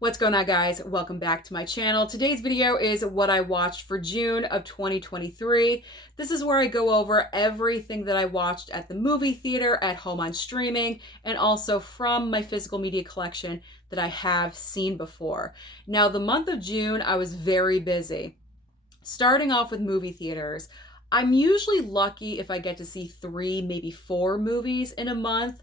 What's going on, guys? Welcome back to my channel. Today's video is what I watched for June of 2023. This is where I go over everything that I watched at the movie theater, at home on streaming, and also from my physical media collection that I have seen before. Now, the month of June, I was very busy. Starting off with movie theaters, I'm usually lucky if I get to see 3, maybe 4 movies in a month.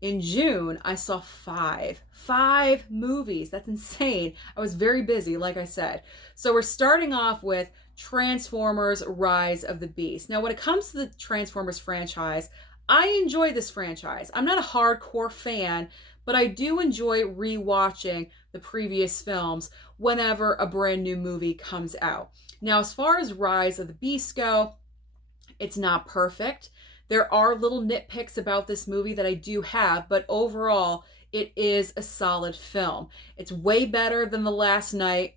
In June, I saw five movies. That's insane. I was very busy, like I said. So we're starting off with Transformers: Rise of the Beast. Now, when it comes to the Transformers franchise, I enjoy this franchise. I'm not a hardcore fan, but I do enjoy rewatching the previous films whenever a brand new movie comes out. Now, as far as Rise of the Beast go, it's not perfect. There are little nitpicks about this movie that I do have, but overall, it is a solid film. It's way better than The Last Night,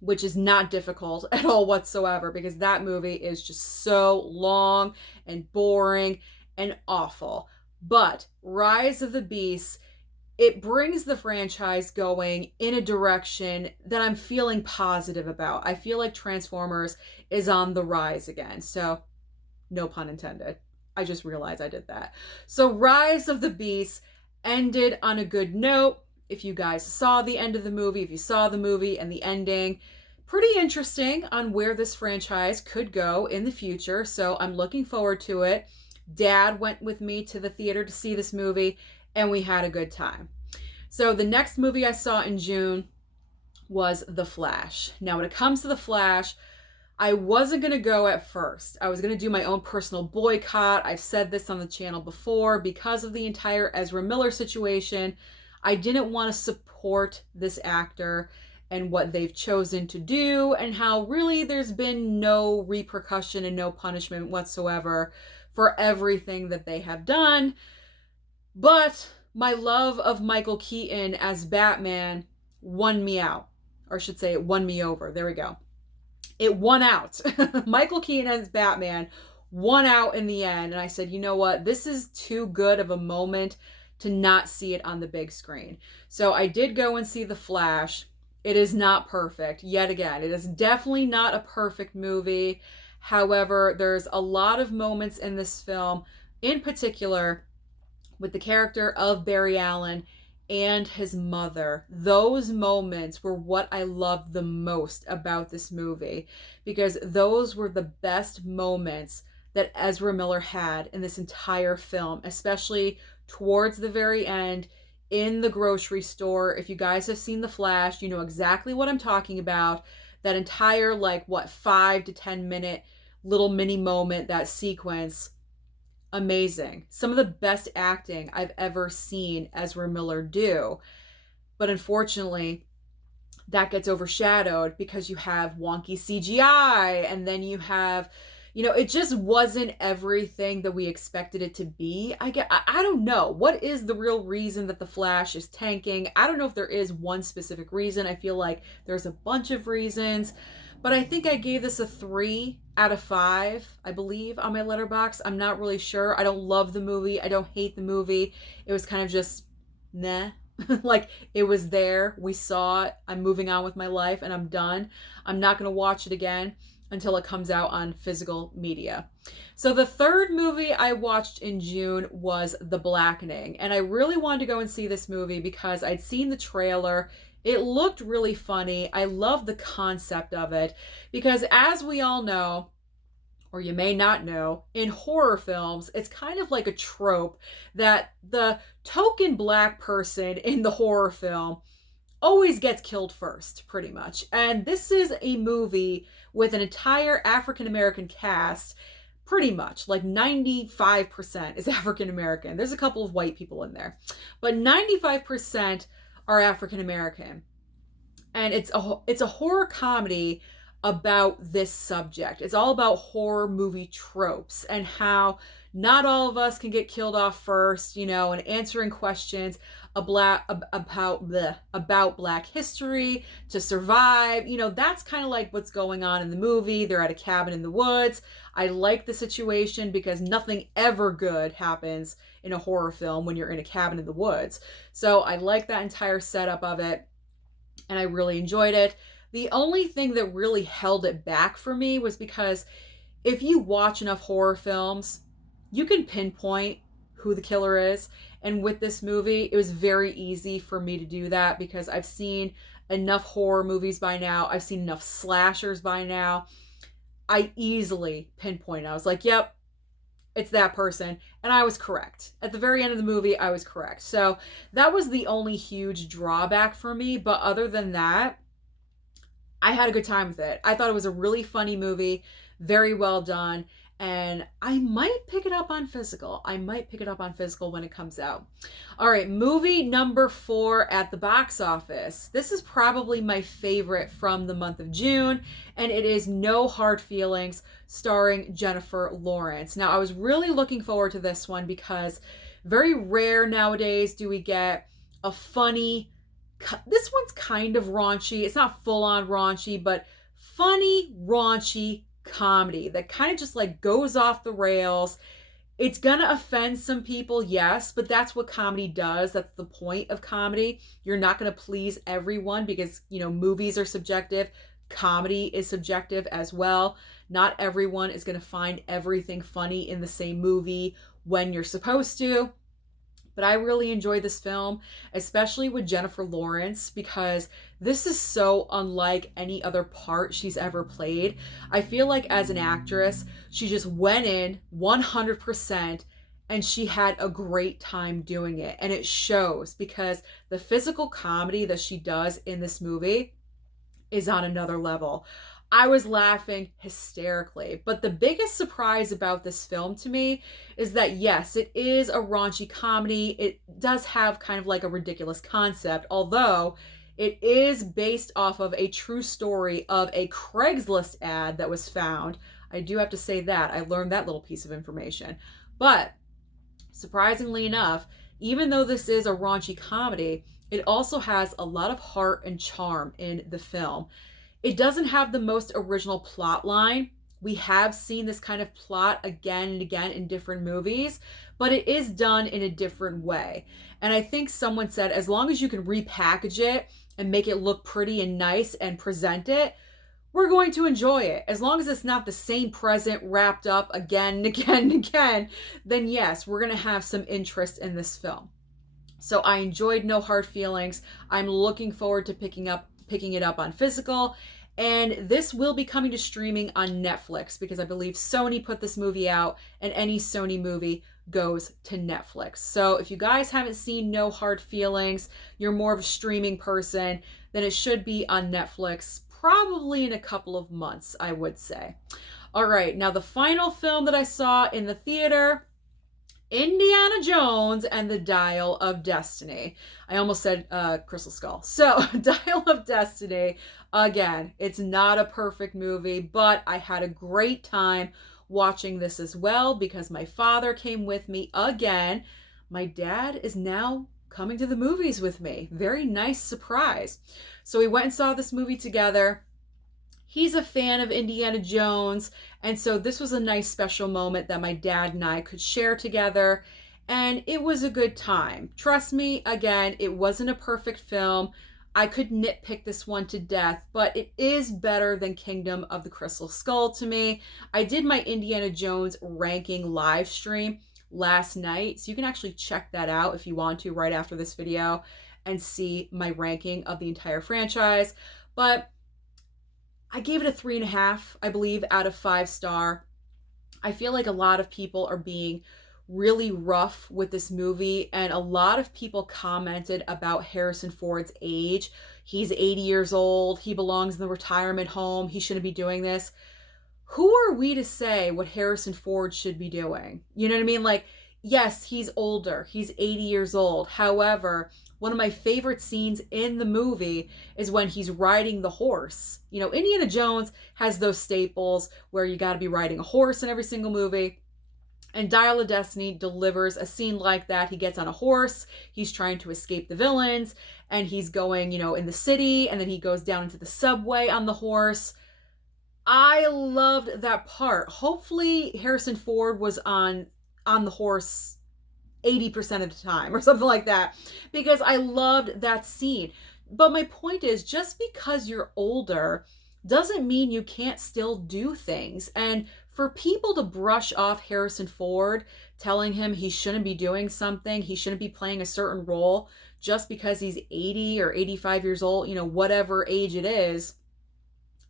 which is not difficult at all whatsoever, because that movie is just so long and boring and awful. But Rise of the Beast, it brings the franchise going in a direction that I'm feeling positive about. I feel like Transformers is on the rise again. So, no pun intended. I just realized I did that. So Rise of the Beast ended on a good note. If you guys saw the end of the movie, if you saw the movie and the ending, pretty interesting on where this franchise could go in the future. So I'm looking forward to it. Dad went with me to the theater to see this movie, and we had a good time. So the next movie I saw in June was The Flash. Now, when it comes to The Flash, I wasn't going to go at first. I was going to do my own personal boycott. I've said this on the channel before. Because of the entire Ezra Miller situation, I didn't want to support this actor and what they've chosen to do, and how really there's been no repercussion and no punishment whatsoever for everything that they have done. But my love of Michael Keaton as Batman won me out. Or I should say it won me over. There we go. It won out. Michael Keaton as Batman won out in the end. And I said, you know what? This is too good of a moment to not see it on the big screen. So I did go and see The Flash. It is not perfect. Yet again, it is definitely not a perfect movie. However, there's a lot of moments in this film, in particular with the character of Barry Allen and his mother. Those moments were what I loved the most about this movie, because those were the best moments that Ezra Miller had in this entire film, especially towards the very end in the grocery store. If you guys have seen The Flash, you know exactly what I'm talking about. That entire 5 to 10 minute little mini moment, that sequence, amazing. Some of the best acting I've ever seen Ezra Miller do. But unfortunately, that gets overshadowed because you have wonky CGI, and then you have, it just wasn't everything that we expected it to be. I don't know. What is the real reason that The Flash is tanking? I don't know if there is one specific reason. I feel like there's a bunch of reasons. But I think I gave this a 3 out of 5, I believe, on my Letterboxd. I'm not really sure. I don't love the movie. I don't hate the movie. It was kind of just, nah. It was there. We saw it. I'm moving on with my life, and I'm done. I'm not going to watch it again until it comes out on physical media. So the third movie I watched in June was The Blackening. And I really wanted to go and see this movie because I'd seen the trailer. It looked really funny. I love the concept of it because, as we all know, or you may not know, in horror films, it's kind of like a trope that the token black person in the horror film always gets killed first, pretty much. And this is a movie with an entire African-American cast. Pretty much, 95% is African-American. There's a couple of white people in there, but 95% are African-American. And it's a horror comedy about this subject. It's all about horror movie tropes and how not all of us can get killed off first, and answering questions about Black history to survive. That's kind of like what's going on in the movie. They're at a cabin in the woods. I like the situation because nothing ever good happens in a horror film when you're in a cabin in the woods. So I like that entire setup of it. and I really enjoyed it. The only thing that really held it back for me was because if you watch enough horror films, you can pinpoint who the killer is. And with this movie, it was very easy for me to do that because I've seen enough horror movies by now. I've seen enough slashers by now. I easily pinpoint. I was like, yep, it's that person. And I was correct. At the very end of the movie, I was correct. So that was the only huge drawback for me. But other than that, I had a good time with it. I thought it was a really funny movie, very well done, and I might pick it up on physical. I might pick it up on physical when it comes out. All right, movie number 4 at the box office. This is probably my favorite from the month of June, and it is No Hard Feelings, starring Jennifer Lawrence. Now, I was really looking forward to this one because very rare nowadays do we get a funny, this one's kind of raunchy. It's not full on raunchy, but funny, raunchy comedy that kind of just like goes off the rails. It's gonna offend some people, yes, but that's what comedy does. That's the point of comedy. You're not gonna please everyone because, you know, movies are subjective. Comedy is subjective as well. Not everyone is gonna find everything funny in the same movie when you're supposed to. But I really enjoyed this film, especially with Jennifer Lawrence, because this is so unlike any other part she's ever played. I feel like as an actress, she just went in 100% and she had a great time doing it. And it shows because the physical comedy that she does in this movie is on another level. I was laughing hysterically. But the biggest surprise about this film to me is that, yes, it is a raunchy comedy. It does have kind of like a ridiculous concept, although it is based off of a true story of a Craigslist ad that was found. I do have to say that. I learned that little piece of information. But surprisingly enough, even though this is a raunchy comedy, it also has a lot of heart and charm in the film. It doesn't have the most original plot line. We have seen this kind of plot again and again in different movies, but it is done in a different way. And I think someone said, as long as you can repackage it and make it look pretty and nice and present it, we're going to enjoy it. As long as it's not the same present wrapped up again and again and again, then yes, we're going to have some interest in this film. So I enjoyed No Hard Feelings. I'm looking forward to picking it up on physical, and this will be coming to streaming on Netflix because I believe Sony put this movie out, and any Sony movie goes to Netflix. So if you guys haven't seen No Hard Feelings, you're more of a streaming person, then it should be on Netflix probably in a couple of months, I would say. All right, now the final film that I saw in the theater, Indiana Jones and the Dial of Destiny. I almost said Crystal Skull. So, Dial of Destiny, again, it's not a perfect movie, but I had a great time watching this as well because my father came with me again. My dad is now coming to the movies with me. Very nice surprise. So we went and saw this movie together. He's a fan of Indiana Jones, and so this was a nice special moment that my dad and I could share together, and it was a good time. Trust me, again, it wasn't a perfect film. I could nitpick this one to death, but it is better than Kingdom of the Crystal Skull to me. I did my Indiana Jones ranking live stream last night, so you can actually check that out if you want to right after this video and see my ranking of the entire franchise. But I gave it a 3.5, I believe, out of 5 star. I feel like a lot of people are being really rough with this movie, and a lot of people commented about Harrison Ford's age. He's 80 years old. He belongs in the retirement home. He shouldn't be doing this. Who are we to say what Harrison Ford should be doing? You know what I mean? Like, yes, he's older. He's 80 years old. However, one of my favorite scenes in the movie is when he's riding the horse. You know, Indiana Jones has those staples where you got to be riding a horse in every single movie. And Dial of Destiny delivers a scene like that. He gets on a horse. He's trying to escape the villains. And he's going, you know, in the city. And then he goes down into the subway on the horse. I loved that part. Hopefully Harrison Ford was on the horse 80% of the time or something like that, because I loved that scene. But my point is, just because you're older doesn't mean you can't still do things. And for people to brush off Harrison Ford, telling him he shouldn't be doing something, he shouldn't be playing a certain role just because he's 80 or 85 years old, whatever age it is,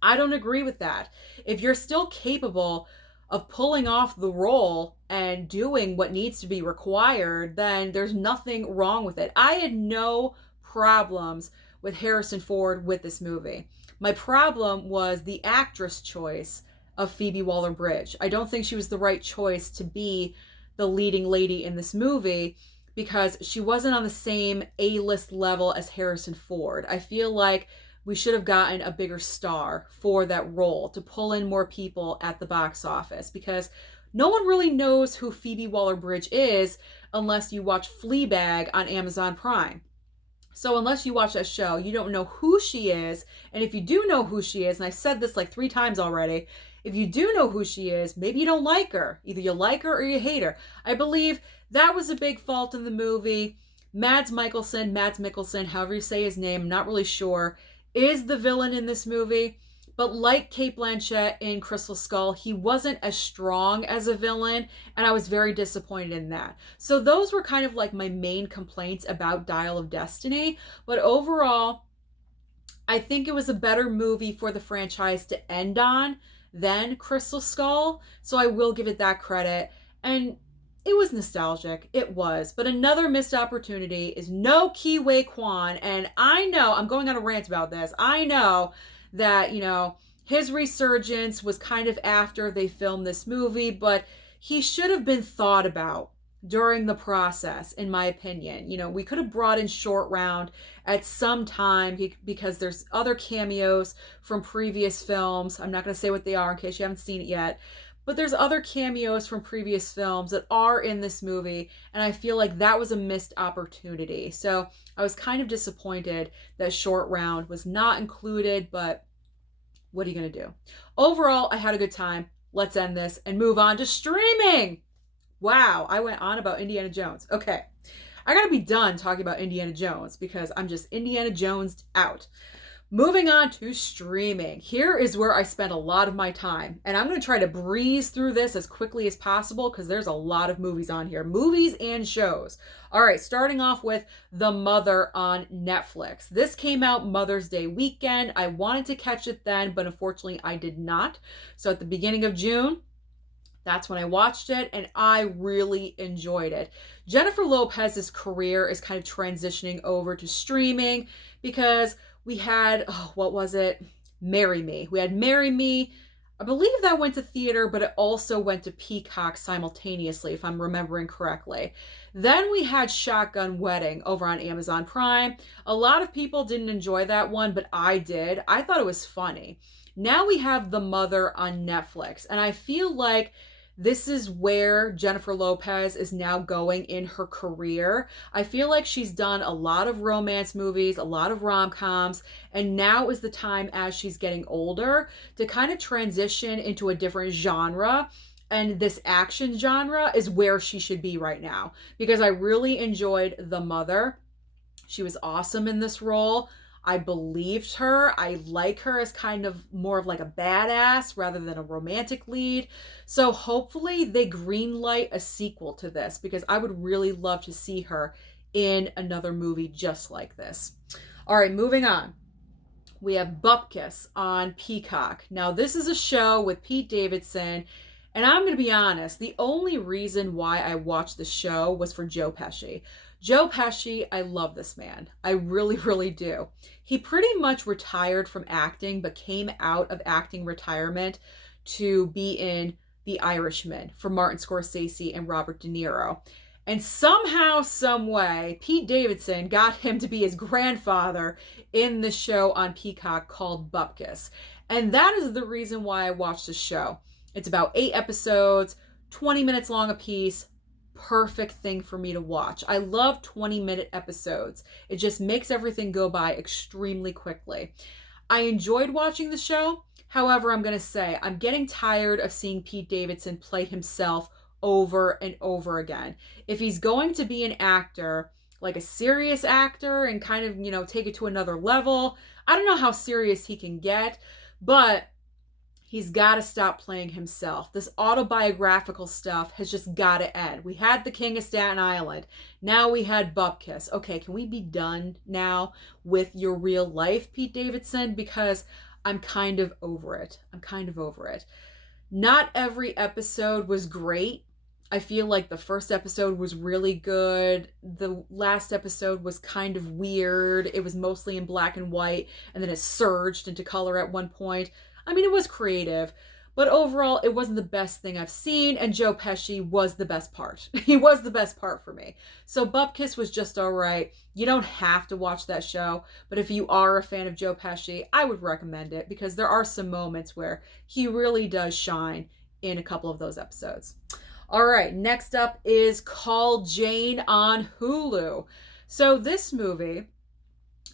I don't agree with that. If you're still capable of pulling off the role and doing what needs to be required, then there's nothing wrong with it. I had no problems with Harrison Ford with this movie. My problem was the actress choice of Phoebe Waller-Bridge. I don't think she was the right choice to be the leading lady in this movie because she wasn't on the same A-list level as Harrison Ford. I feel like we should have gotten a bigger star for that role to pull in more people at the box office, because no one really knows who Phoebe Waller-Bridge is unless you watch Fleabag on Amazon Prime. So unless you watch that show, you don't know who she is. And if you do know who she is, and I've said this like 3 times already, if you do know who she is, maybe you don't like her. Either you like her or you hate her. I believe that was a big fault in the movie. Mads Mikkelsen, however you say his name, I'm not really sure, is the villain in this movie. But like Cate Blanchett in Crystal Skull, he wasn't as strong as a villain, and I was very disappointed in that. So those were kind of like my main complaints about Dial of Destiny. But overall, I think it was a better movie for the franchise to end on than Crystal Skull. So I will give it that credit. And it was nostalgic. It was. But another missed opportunity is no Ke Huy Quan. And I know, I'm going on a rant about this. I know that, his resurgence was kind of after they filmed this movie, but he should have been thought about during the process, in my opinion. We could have brought in Short Round at some time because there's other cameos from previous films. I'm not going to say what they are in case you haven't seen it yet, but there's other cameos from previous films that are in this movie, and I feel like that was a missed opportunity. So I was kind of disappointed that Short Round was not included, but what are you going to do? Overall, I had a good time. Let's end this and move on to streaming. Wow, I went on about Indiana Jones. Okay, I got to be done talking about Indiana Jones because I'm just Indiana Jonesed out. Moving on to streaming. Here is where I spent a lot of my time. And I'm going to try to breeze through this as quickly as possible because there's a lot of movies on here. Movies and shows. All right, starting off with The Mother on Netflix. This came out Mother's Day weekend. I wanted to catch it then, but unfortunately I did not. So at the beginning of June, that's when I watched it, and I really enjoyed it. Jennifer Lopez's career is kind of transitioning over to streaming because we had, what was it? Marry Me. We had Marry Me. I believe that went to theater, but it also went to Peacock simultaneously, if I'm remembering correctly. Then we had Shotgun Wedding over on Amazon Prime. A lot of people didn't enjoy that one, but I did. I thought it was funny. Now we have The Mother on Netflix, and I feel like this is where Jennifer Lopez is now going in her career. I feel like she's done a lot of romance movies, a lot of rom-coms, and now is the time as she's getting older to kind of transition into a different genre. And this action genre is where she should be right now because I really enjoyed The Mother. She was awesome in this role. I believed her. I like her as kind of more of like a badass rather than a romantic lead. So hopefully they greenlight a sequel to this because I would really love to see her in another movie just like this. All right, moving on. We have Bupkis on Peacock. Now this is a show with Pete Davidson, and I'm going to be honest, the only reason why I watched the show was for Joe Pesci. Joe Pesci, I love this man. I really, really do. He pretty much retired from acting, but came out of acting retirement to be in The Irishman for Martin Scorsese and Robert De Niro. And somehow, some way, Pete Davidson got him to be his grandfather in the show on Peacock called Bupkis. And that is the reason why I watched the show. It's about 8 episodes, 20 minutes long a piece. Perfect thing for me to watch. I love 20-minute episodes. It just makes everything go by extremely quickly. I enjoyed watching the show. However, I'm going to say I'm getting tired of seeing Pete Davidson play himself over and over again. If he's going to be an actor like a serious actor and kind of, take it to another level. I don't know how serious he can get, but he's got to stop playing himself. This autobiographical stuff has just got to end. We had the King of Staten Island. Now we had Bupkis. Okay, can we be done now with your real life, Pete Davidson? Because I'm kind of over it. Not every episode was great. I feel like the first episode was really good. The last episode was kind of weird. It was mostly in black and white, and then it surged into color at one point. I mean, it was creative, but overall, it wasn't the best thing I've seen, and Joe Pesci was the best part. He was the best part for me. So Bupkis was just all right. You don't have to watch that show, but if you are a fan of Joe Pesci, I would recommend it because there are some moments where he really does shine in a couple of those episodes. All right, next up is Call Jane on Hulu. So this movie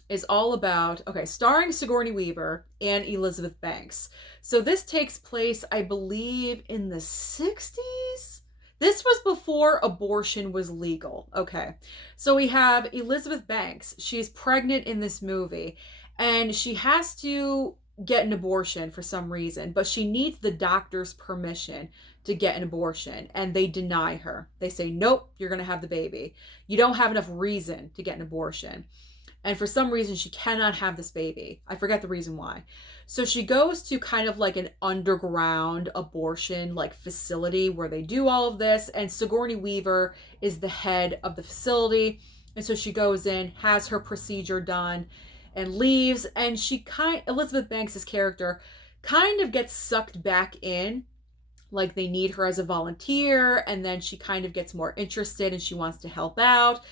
is all about, starring Sigourney Weaver and Elizabeth Banks. So this takes place, I believe, in the 60s? This was before abortion was legal. Okay, so we have Elizabeth Banks. She's pregnant in this movie, and she has to get an abortion for some reason, but she needs the doctor's permission to get an abortion, and they deny her. They say, nope, you're going to have the baby. You don't have enough reason to get an abortion. And for some reason, she cannot have this baby. I forget the reason why. So she goes to kind of like an underground abortion like facility where they do all of this. And Sigourney Weaver is the head of the facility. And so she goes in, has her procedure done, and leaves. And Elizabeth Banks' character kind of gets sucked back in. Like they need her as a volunteer. And then she kind of gets more interested and she wants to help out.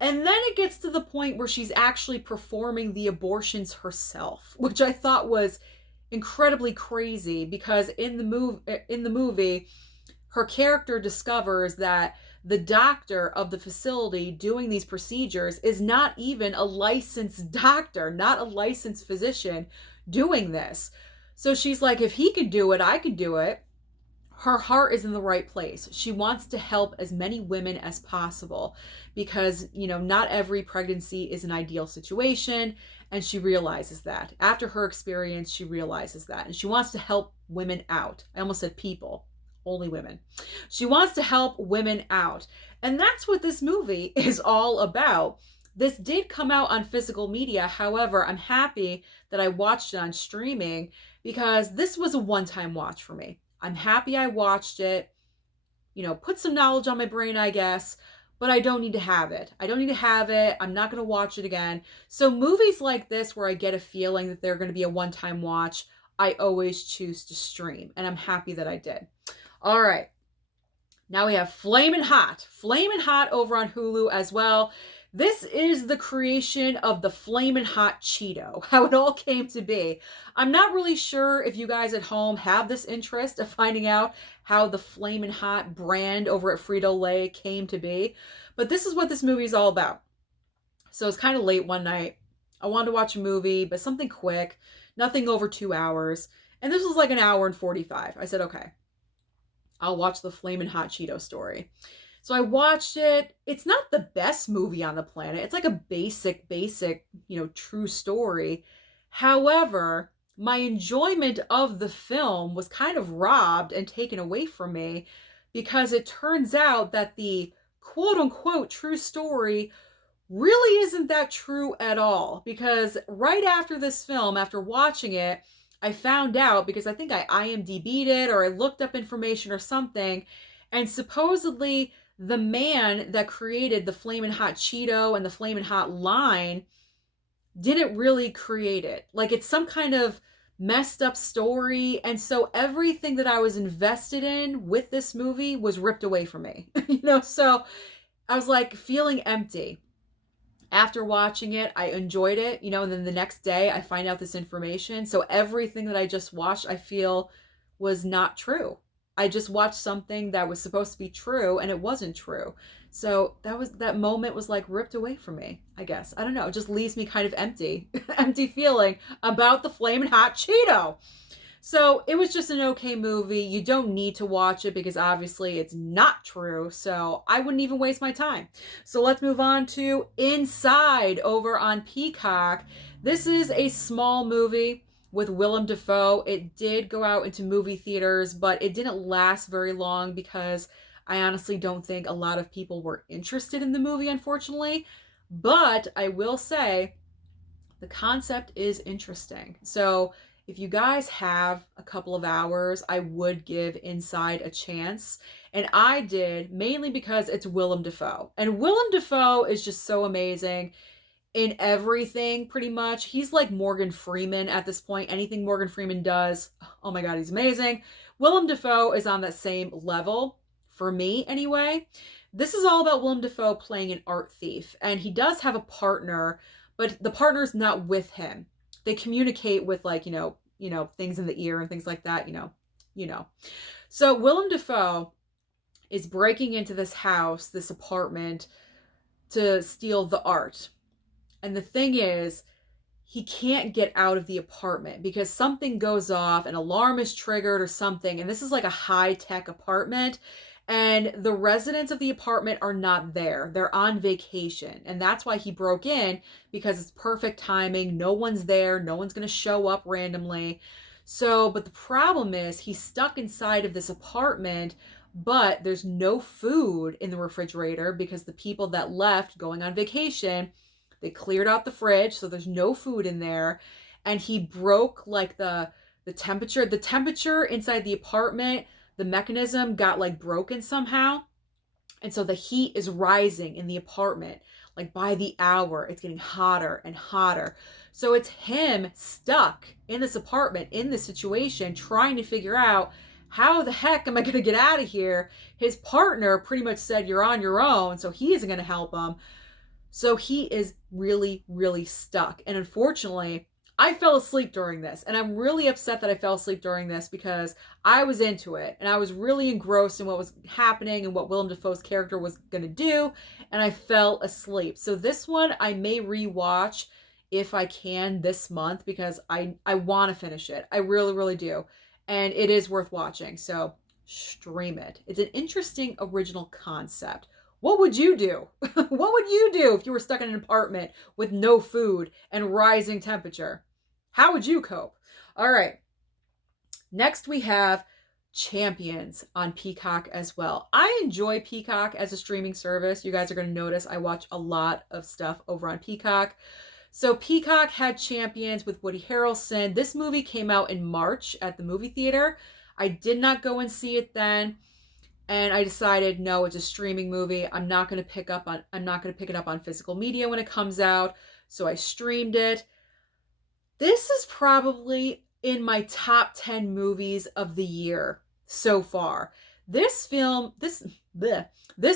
And then it gets to the point where she's actually performing the abortions herself, which I thought was incredibly crazy because in the movie, her character discovers that the doctor of the facility doing these procedures is not even a licensed doctor, not a licensed physician doing this. So she's like, if he can do it, I can do it. Her heart is in the right place. She wants to help as many women as possible because, not every pregnancy is an ideal situation. And she realizes that. After her experience, she realizes that. And she wants to help women out. I almost said people, only women. She wants to help women out. And that's what this movie is all about. This did come out on physical media. However, I'm happy that I watched it on streaming because this was a one-time watch for me. I'm happy I watched it, put some knowledge on my brain, I guess, but I don't need to have it. I'm not going to watch it again. So movies like this where I get a feeling that they're going to be a one-time watch, I always choose to stream, and I'm happy that I did. All right. Now we have Flamin Hot. Flamin Hot over on Hulu as well. This is the creation of the Flamin Hot Cheeto, how it all came to be. I'm not really sure if you guys at home have this interest of finding out how the Flamin Hot brand over at Frito-Lay came to be, but this is what this movie is all about. So it's kind of late one night. I wanted to watch a movie, but something quick, nothing over 2 hours, and this was like an hour and 45. I said, okay, I'll watch the Flamin Hot Cheeto story. So I watched it. It's not the best movie on the planet. It's like a basic, true story. However, my enjoyment of the film was kind of robbed and taken away from me because it turns out that the quote unquote true story really isn't that true at all. Because right after this film, after watching it, I found out because I think I IMDb'd it or I looked up information or something, and supposedly the man that created the Flamin' Hot Cheeto and the Flamin' Hot line didn't really create it. Like it's some kind of messed up story. And so everything that I was invested in with this movie was ripped away from me, so I was like feeling empty. After watching it, I enjoyed it, and then the next day I find out this information. So everything that I just watched, I feel was not true. I just watched something that was supposed to be true and it wasn't true. So that moment was like ripped away from me, I guess. I don't know. It just leaves me kind of empty, empty feeling about the Flamin' Hot Cheeto. So it was just an okay movie. You don't need to watch it because obviously it's not true. So I wouldn't even waste my time. So let's move on to Inside over on Peacock. This is a small movie with Willem Dafoe. It did go out into movie theaters, but it didn't last very long because I honestly don't think a lot of people were interested in the movie, unfortunately. But I will say the concept is interesting. So if you guys have a couple of hours, I would give Inside a chance. And I did, mainly because it's Willem Dafoe. And Willem Dafoe is just so amazing in everything, pretty much. He's like Morgan Freeman at this point. Anything Morgan Freeman does, oh my God, he's amazing. Willem Dafoe is on that same level, for me anyway. This is all about Willem Dafoe playing an art thief. And he does have a partner, but the partner's not with him. They communicate with, like, things in the ear and things like that, you know. So Willem Dafoe is breaking into this house, this apartment, to steal the art. And the thing is, he can't get out of the apartment because something goes off, an alarm is triggered or something. And this is like a high-tech apartment. And the residents of the apartment are not there. They're on vacation. And that's why he broke in, because it's perfect timing. No one's there. No one's going to show up randomly. So, but the problem is he's stuck inside of this apartment, but there's no food in the refrigerator because the people that left going on vacation, they cleared out the fridge. So there's no food in there. And he broke like the temperature inside the apartment. The mechanism got like broken somehow. And so the heat is rising in the apartment. Like by the hour, it's getting hotter and hotter. So it's him stuck in this apartment, in this situation, trying to figure out, how the heck am I going to get out of here? His partner pretty much said, you're on your own. So he isn't going to help him. So he is really, really stuck. And unfortunately, I fell asleep during this, and I'm really upset that I fell asleep during this because I was into it and I was really engrossed in what was happening and what Willem Dafoe's character was going to do, and I fell asleep. So this one I may rewatch if I can this month because I want to finish it. I really, really do. And it is worth watching. So stream it. It's an interesting original concept. What would you do? What would you do if you were stuck in an apartment with no food and rising temperature? How would you cope? All right. Next we have Champions on Peacock as well. I enjoy Peacock as a streaming service. You guys are going to notice I watch a lot of stuff over on Peacock. So Peacock had Champions with Woody Harrelson. This movie came out in March at the movie theater. I did not go and see it then. And I decided, no, it's a streaming movie. I'm not going to pick it up on physical media when it comes out. So I streamed it. This is probably in my top 10 movies of the year so far. This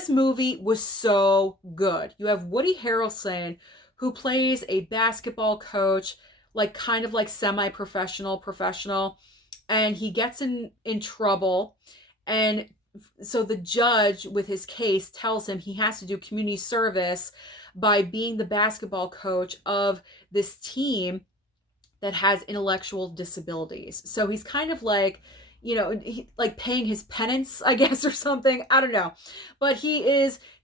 movie was so good. You have Woody Harrelson, who plays a basketball coach, like kind of like semi-professional, professional, and he gets in trouble. And so the judge with his case tells him he has to do community service by being the basketball coach of this team that has intellectual disabilities. So he's kind of like, like paying his penance, I guess, or something. I don't know. But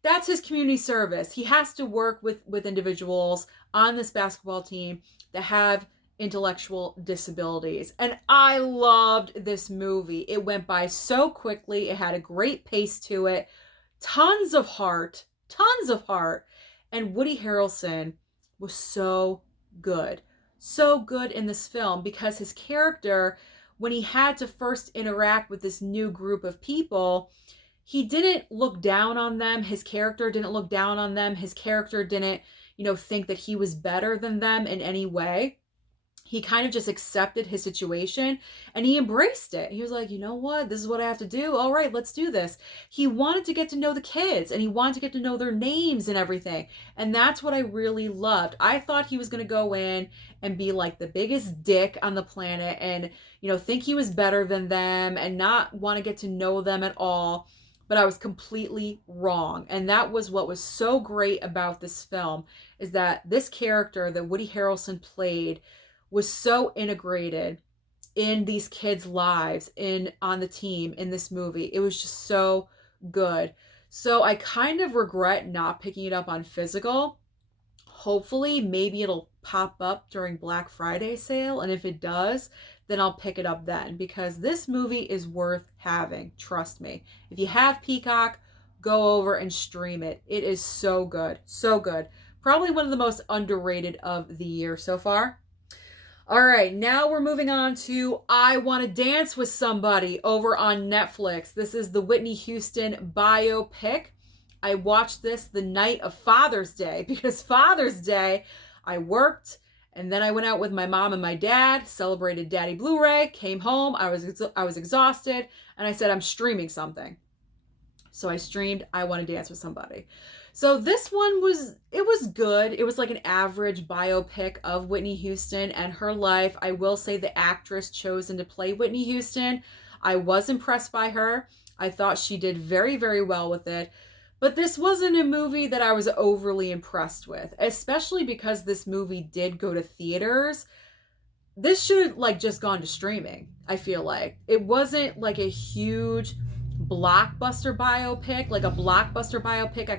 that's his community service. He has to work with individuals on this basketball team that have intellectual disabilities. And I loved this movie. It went by so quickly. It had a great pace to it. Tons of heart. And Woody Harrelson was so good. So good in this film because his character, when he had to first interact with this new group of people, he didn't look down on them. His character didn't look down on them. His character didn't, think that he was better than them in any way. He kind of just accepted his situation and he embraced it. He was like, you know what? This is what I have to do. All right, let's do this. He wanted to get to know the kids and he wanted to get to know their names and everything. And that's what I really loved. I thought he was going to go in and be like the biggest dick on the planet and, think he was better than them and not want to get to know them at all. But I was completely wrong. And that was what was so great about this film, is that this character that Woody Harrelson played was so integrated in these kids' lives on the team in this movie. It was just so good. So I kind of regret not picking it up on physical. Hopefully, maybe it'll pop up during Black Friday sale, and if it does, then I'll pick it up then, because this movie is worth having. Trust me. If you have Peacock, go over and stream it. It is so good. So good. Probably one of the most underrated of the year so far. All right, now we're moving on to I Want to Dance with Somebody over on Netflix. This is the Whitney Houston biopic. I watched this the night of Father's Day, because Father's Day I worked, and then I went out with my mom and my dad, celebrated Daddy Blu-ray, came home, I was exhausted, and I said I'm streaming something. So I streamed I Want to Dance with Somebody. So this one was good. It was like an average biopic of Whitney Houston and her life. I will say the actress chosen to play Whitney Houston, I was impressed by her. I thought she did very, very well with it. But this wasn't a movie that I was overly impressed with, especially because this movie did go to theaters. This should have like just gone to streaming, I feel like. It wasn't like a huge blockbuster biopic. Like a blockbuster biopic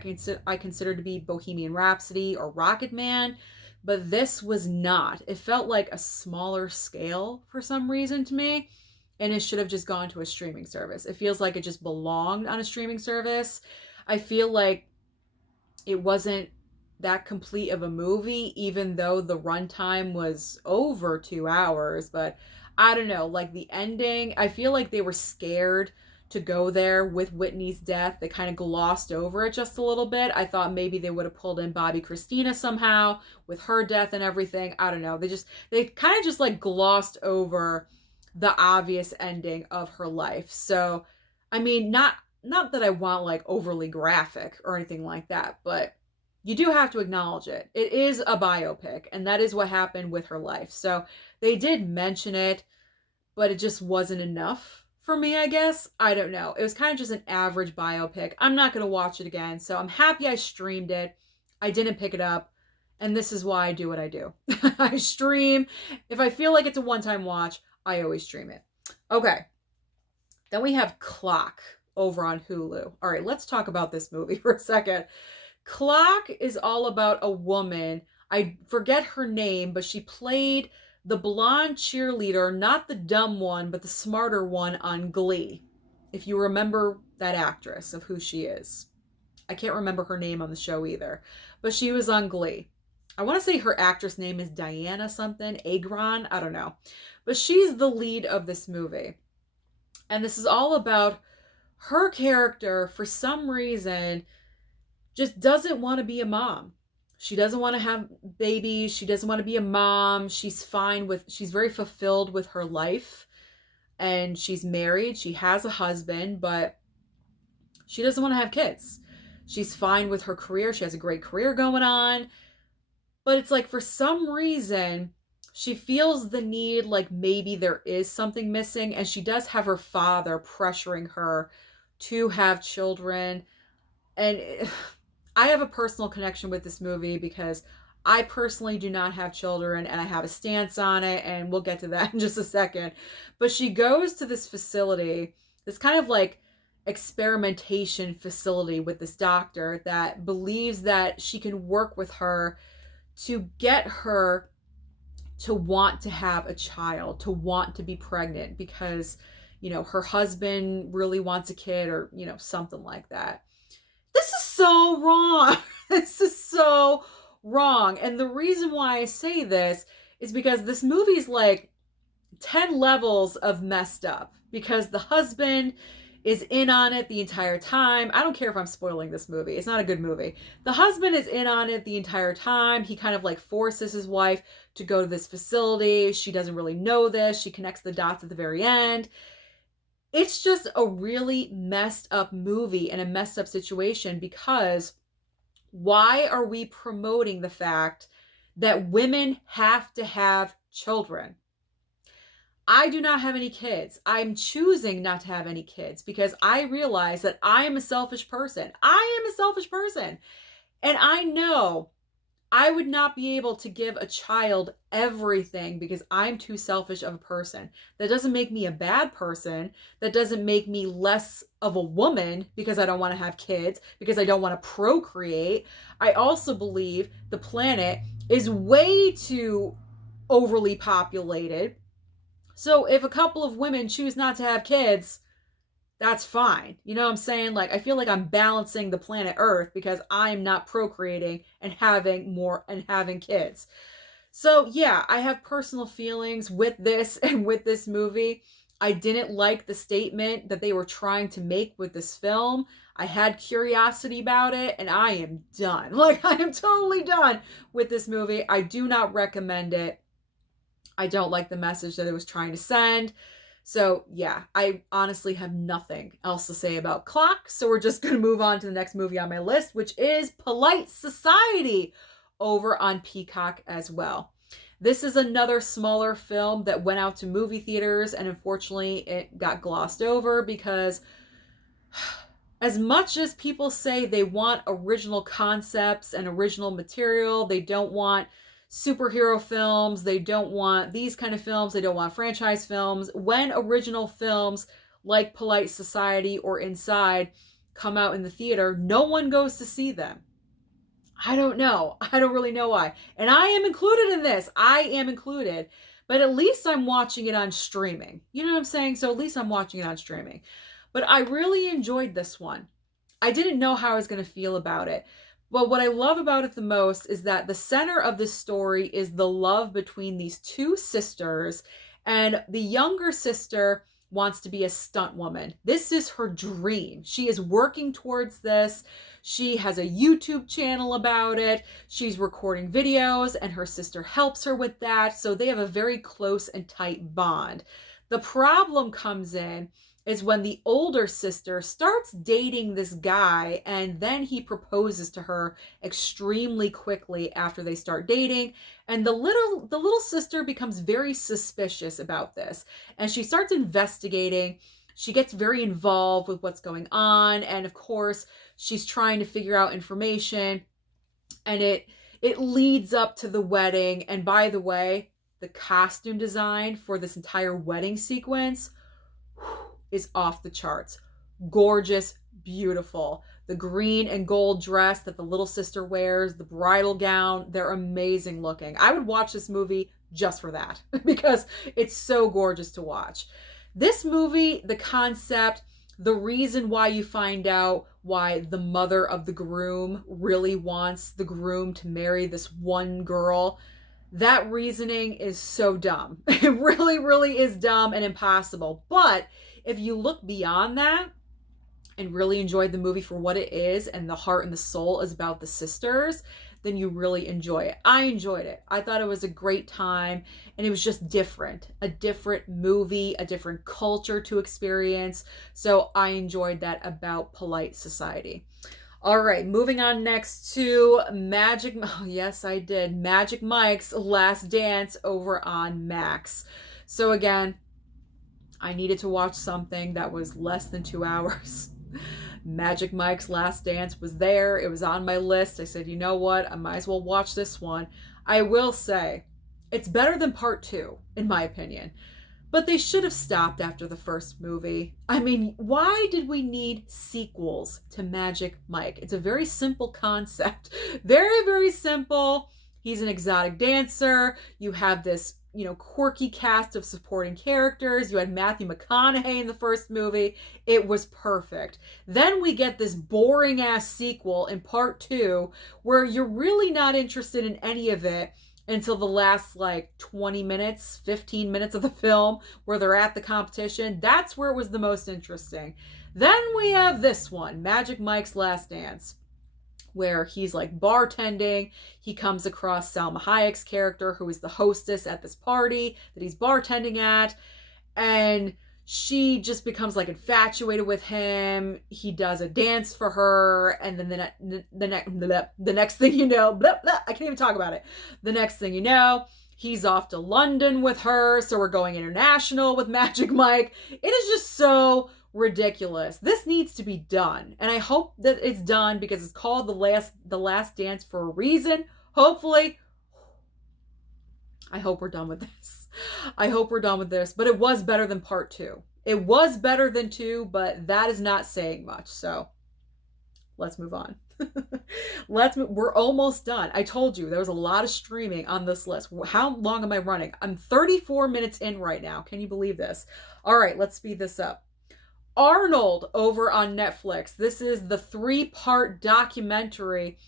I consider to be Bohemian Rhapsody or Rocket Man, but this was not. It felt like a smaller scale for some reason to me, and it should have just gone to a streaming service. It feels like it just belonged on a streaming service. I feel like it wasn't that complete of a movie, even though the runtime was over 2 hours. But I don't know, like the ending, I feel like they were scared to go there with Whitney's death. They kind of glossed over it just a little bit. I thought maybe they would have pulled in Bobby Christina somehow with her death and everything. I don't know. They kind of just like glossed over the obvious ending of her life. So, I mean, not that I want like overly graphic or anything like that, but you do have to acknowledge it. It is a biopic, and that is what happened with her life. So they did mention it, but it just wasn't enough for me, I guess. I don't know. It was kind of just an average biopic. I'm not going to watch it again, so I'm happy I streamed it. I didn't pick it up, and this is why I do what I do. I stream. If I feel like it's a one-time watch, I always stream it. Okay. Then we have Clock over on Hulu. All right, let's talk about this movie for a second. Clock is all about a woman. I forget her name, but she played the blonde cheerleader, not the dumb one, but the smarter one on Glee. If you remember that actress of who she is. I can't remember her name on the show either, but she was on Glee. I want to say her actress name is Diana something, Agron, I don't know. But she's the lead of this movie. And this is all about her character, for some reason, just doesn't want to be a mom. She doesn't want to have babies. She doesn't want to be a mom. She's very fulfilled with her life. And she's married. She has a husband, but she doesn't want to have kids. She's fine with her career. She has a great career going on. But it's like, for some reason, she feels the need, like maybe there is something missing. And she does have her father pressuring her to have children. And I have a personal connection with this movie because I personally do not have children, and I have a stance on it, and we'll get to that in just a second. But she goes to this facility, this kind of like experimentation facility with this doctor that believes that she can work with her to get her to want to have a child, to want to be pregnant because, her husband really wants a kid, or, something like that. This is so wrong. This is so wrong. And the reason why I say this is because this movie is like 10 levels of messed up, because the husband is in on it the entire time. I don't care if I'm spoiling this movie. It's not a good movie. The husband is in on it the entire time. He kind of like forces his wife to go to this facility. She doesn't really know this. She connects the dots at the very end. It's just a really messed up movie and a messed up situation, because why are we promoting the fact that women have to have children? I do not have any kids. I'm choosing not to have any kids because I realize that I am a selfish person. I am a selfish person. And I know I would not be able to give a child everything because I'm too selfish of a person. That doesn't make me a bad person. That doesn't make me less of a woman because I don't want to have kids, because I don't want to procreate. I also believe the planet is way too overly populated. So if a couple of women choose not to have kids, that's fine. You know what I'm saying? Like, I feel like I'm balancing the planet Earth because I'm not procreating and having kids. So yeah, I have personal feelings with this and with this movie. I didn't like the statement that they were trying to make with this film. I had curiosity about it, and I am done. Like, I am totally done with this movie. I do not recommend it. I don't like the message that it was trying to send. So yeah, I honestly have nothing else to say about Clock. So we're just going to move on to the next movie on my list, which is Polite Society, over on Peacock as well. This is another smaller film that went out to movie theaters, and unfortunately it got glossed over because as much as people say they want original concepts and original material, they don't want superhero films, they don't want these kind of films, they don't want franchise films. When original films like Polite Society or Inside come out in the theater, no one goes to see them. I don't know. I don't really know why. And I am included in this. I am included. But at least I'm watching it on streaming. You know what I'm saying? So at least I'm watching it on streaming. But I really enjoyed this one. I didn't know how I was going to feel about it. But what I love about it the most is that the center of this story is the love between these two sisters. And the younger sister wants to be a stunt woman. This is her dream. She is working towards this. She has a YouTube channel about it. She's recording videos, and her sister helps her with that. So they have a very close and tight bond. The problem comes in is when the older sister starts dating this guy, and then he proposes to her extremely quickly after they start dating. And the little sister becomes very suspicious about this, and she starts investigating. She gets very involved with what's going on, and of course she's trying to figure out information, and it leads up to the wedding. And by the way, the costume design for this entire wedding sequence is off the charts. Gorgeous, beautiful. The green and gold dress that the little sister wears, the bridal gown, they're amazing looking. I would watch this movie just for that because it's so gorgeous to watch. This movie, the concept, the reason why you find out why the mother of the groom really wants the groom to marry this one girl, that reasoning is so dumb. It really, really is dumb and impossible. But if you look beyond that and really enjoyed the movie for what it is, and the heart and the soul is about the sisters, then you really enjoy it. I enjoyed it. I thought it was a great time, and it was just different. A different movie, a different culture to experience. So I enjoyed that about Polite Society. All right, moving on next to yes, I did. Magic Mike's Last Dance over on Max. So again, I needed to watch something that was less than 2 hours. Magic Mike's Last Dance was there. It was on my list. I said, you know what? I might as well watch this one. I will say, it's better than part 2, in my opinion. But they should have stopped after the first movie. I mean, why did we need sequels to Magic Mike? It's a very simple concept. Very, very simple. He's an exotic dancer. You have this, quirky cast of supporting characters. You had Matthew McConaughey in the first movie. It was perfect. Then we get this boring ass sequel in part 2 where you're really not interested in any of it until the last 20 minutes, 15 minutes of the film where they're at the competition. That's where it was the most interesting. Then we have this one, Magic Mike's Last Dance, where he's bartending. He comes across Salma Hayek's character, who is the hostess at this party that he's bartending at. And she just becomes infatuated with him. He does a dance for her. And then the next thing you know, I can't even talk about it. The next thing you know, he's off to London with her. So we're going international with Magic Mike. It is just so ridiculous. This needs to be done. And I hope that it's done because it's called The Last Dance for a reason. Hopefully, I hope we're done with this. I hope we're done with this. But it was better than part 2. It was better than 2, but that is not saying much. So let's move on. We're almost done. I told you there was a lot of streaming on this list. How long am I running? I'm 34 minutes in right now. Can you believe this? All right, let's speed this up. Arnold over on Netflix. This is the 3-part documentary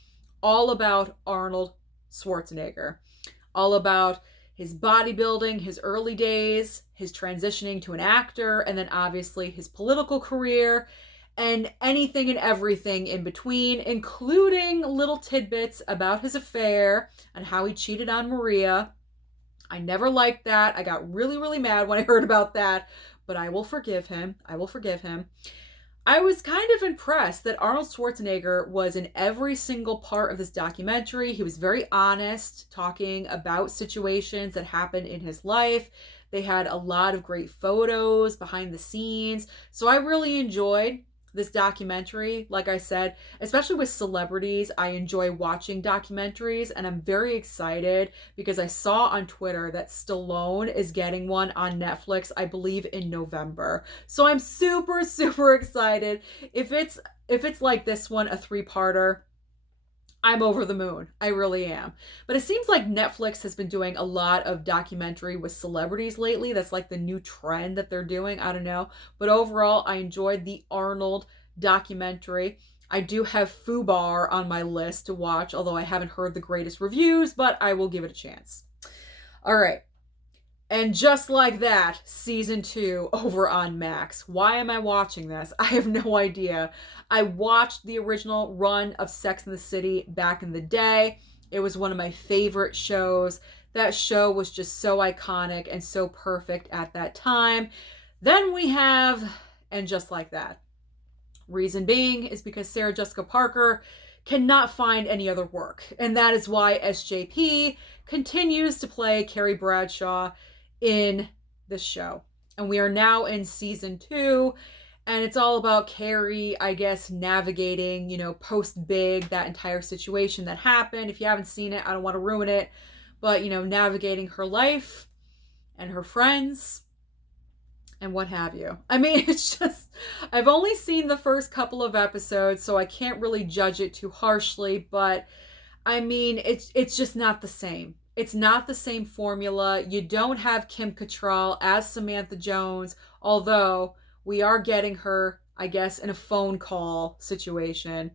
all about Arnold Schwarzenegger. All about his bodybuilding, his early days, his transitioning to an actor, and then obviously his political career, and anything and everything in between, including little tidbits about his affair and how he cheated on Maria. I never liked that. I got really, really mad when I heard about that, but I will forgive him. I will forgive him. I was kind of impressed that Arnold Schwarzenegger was in every single part of this documentary. He was very honest, talking about situations that happened in his life. They had a lot of great photos behind the scenes. So I really enjoyed this documentary. Like I said, especially with celebrities, I enjoy watching documentaries, and I'm very excited because I saw on Twitter that Stallone is getting one on Netflix, I believe in November. So I'm super, super excited. If it's like this one, a 3-parter, I'm over the moon. I really am. But it seems like Netflix has been doing a lot of documentary with celebrities lately. That's like the new trend that they're doing. I don't know. But overall, I enjoyed the Arnold documentary. I do have Fubar on my list to watch, although I haven't heard the greatest reviews, but I will give it a chance. All right. And just like that, season 2 over on Max. Why am I watching this? I have no idea. I watched the original run of Sex and the City back in the day. It was one of my favorite shows. That show was just so iconic and so perfect at that time. Then we have And Just Like That. Reason being is because Sarah Jessica Parker cannot find any other work. And that is why SJP continues to play Carrie Bradshaw in this show. And we are now in season 2, and it's all about Carrie, I guess, navigating, post-Big, that entire situation that happened. If you haven't seen it, I don't want to ruin it, but, navigating her life and her friends and what have you. I mean, it's just, I've only seen the first couple of episodes, so I can't really judge it too harshly, but I mean, it's just not the same. It's not the same formula. You don't have Kim Cattrall as Samantha Jones, although we are getting her, I guess, in a phone call situation.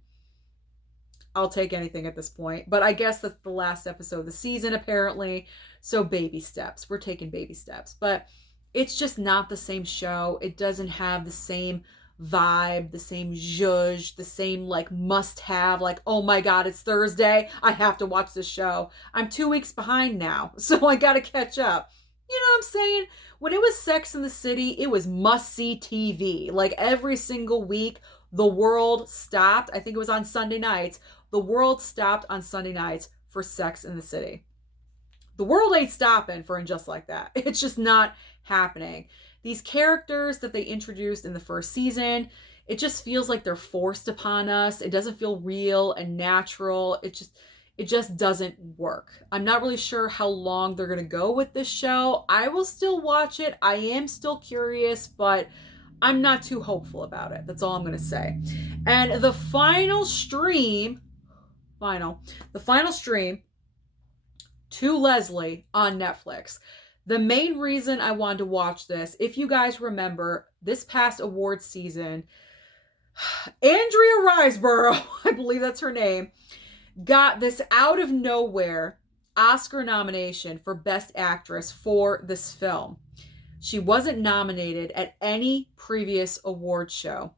I'll take anything at this point. But I guess that's the last episode of the season, apparently. So baby steps. We're taking baby steps. But it's just not the same show. It doesn't have the same vibe, the same zhuzh, the same must have, oh my god, it's Thursday, I have to watch this show. I'm 2 weeks behind now, so I gotta catch up. You know what I'm saying? When it was Sex and the City, it was must-see TV. Every single week, the world stopped. I think it was on Sunday nights. The world stopped on Sunday nights for Sex and the City. The world ain't stopping for And Just Like That. It's just not happening. These characters that they introduced in the first season, it just feels like they're forced upon us. It doesn't feel real and natural. It just doesn't work. I'm not really sure how long they're going to go with this show. I will still watch it. I am still curious, but I'm not too hopeful about it. That's all I'm going to say. And the final stream to Leslie on Netflix. The main reason I wanted to watch this, if you guys remember, this past awards season, Andrea Riseborough, I believe that's her name, got this out of nowhere Oscar nomination for Best Actress for this film. She wasn't nominated at any previous award show.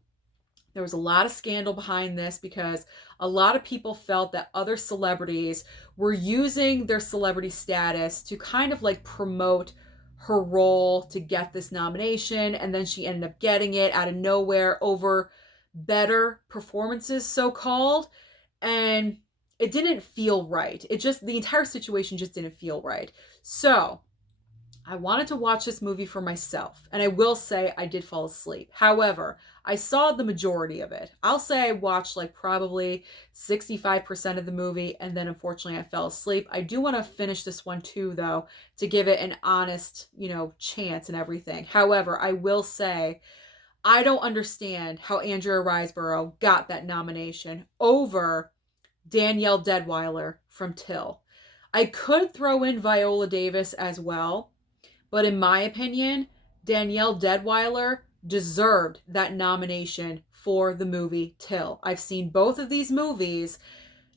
There was a lot of scandal behind this because a lot of people felt that other celebrities were using their celebrity status to kind of promote her role to get this nomination. And then she ended up getting it out of nowhere over better performances, so-called. And it didn't feel right. The entire situation just didn't feel right. So I wanted to watch this movie for myself, and I will say I did fall asleep. However, I saw the majority of it. I'll say I watched like probably 65% of the movie, and then unfortunately I fell asleep. I do want to finish this one too, though, to give it an honest, chance and everything. However, I will say I don't understand how Andrea Riseborough got that nomination over Danielle Deadwyler from Till. I could throw in Viola Davis as well, but in my opinion, Danielle Deadwyler deserved that nomination for the movie Till. I've seen both of these movies.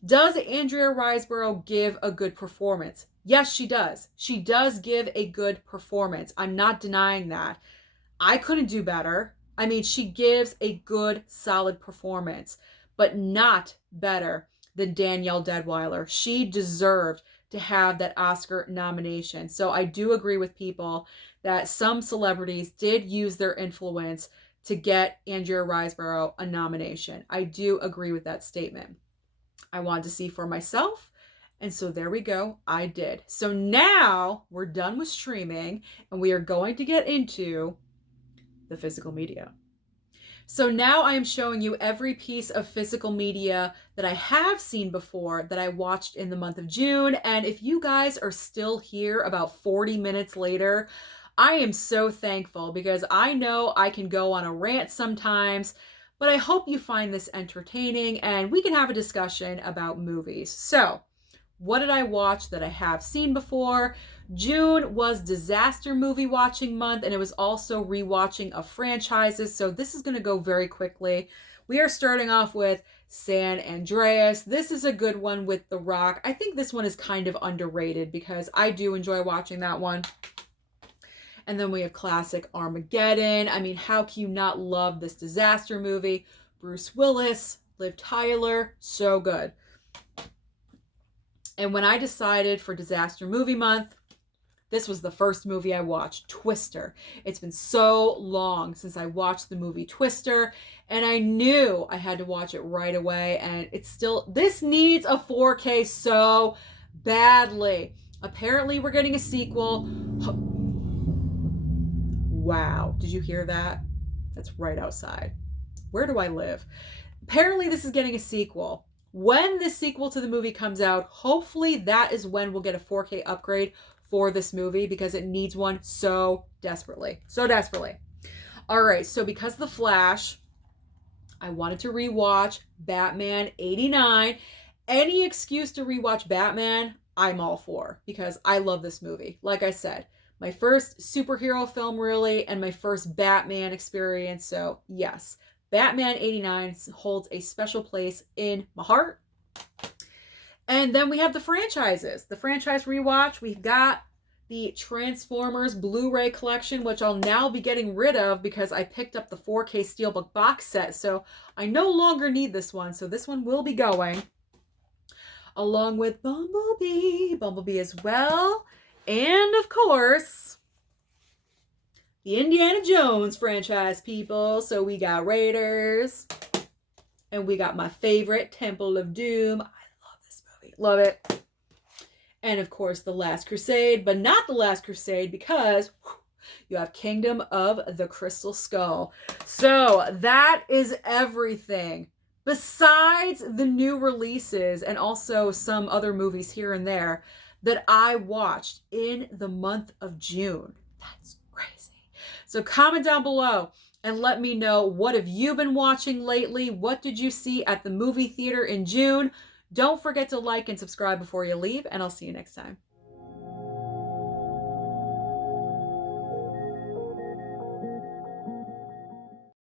Does Andrea Riseborough give a good performance? Yes, she does. She does give a good performance. I'm not denying that. I couldn't do better. I mean, she gives a good, solid performance, but not better than Danielle Deadwyler. She deserved to have that Oscar nomination. So I do agree with people that some celebrities did use their influence to get Andrea Riseborough a nomination. I do agree with that statement. I wanted to see for myself, and so there we go. I did. So now we're done with streaming, and we are going to get into the physical media. So now I am showing you every piece of physical media that I have seen before that I watched in the month of June. And if you guys are still here about 40 minutes later, I am so thankful, because I know I can go on a rant sometimes, but I hope you find this entertaining and we can have a discussion about movies. So what did I watch that I have seen before? June was disaster movie watching month, and it was also rewatching of franchises. So this is going to go very quickly. We are starting off with San Andreas. This is a good one with The Rock. I think this one is kind of underrated because I do enjoy watching that one. And then we have classic Armageddon. I mean, how can you not love this disaster movie? Bruce Willis, Liv Tyler, so good. And when I decided for disaster movie month, this was the first movie I watched, Twister. It's been so long since I watched the movie Twister, and I knew I had to watch it right away, and this needs a 4K so badly. Apparently, we're getting a sequel. Wow, did you hear that? That's right outside. Where do I live? Apparently, this is getting a sequel. When this sequel to the movie comes out, hopefully that is when we'll get a 4K upgrade for this movie, because it needs one so desperately. So desperately. All right, so because of The Flash, I wanted to rewatch Batman 89. Any excuse to rewatch Batman, I'm all for, because I love this movie. Like I said, my first superhero film really, and my first Batman experience. So yes, Batman 89 holds a special place in my heart. And then we have the franchises. The franchise rewatch, we've got the Transformers Blu-ray collection, which I'll now be getting rid of because I picked up the 4K Steelbook box set. So I no longer need this one. So this one will be going. Along with Bumblebee as well. And of course, the Indiana Jones franchise, people. So we got Raiders. And we got my favorite, Temple of Doom. Love it. And of course, The Last Crusade, but not The Last Crusade because you have Kingdom of the Crystal Skull. So that is everything. Besides the new releases and also some other movies here and there that I watched in the month of June. That's crazy. So comment down below and let me know, what have you been watching lately? What did you see at the movie theater in June? Don't forget to like and subscribe before you leave, and I'll see you next time.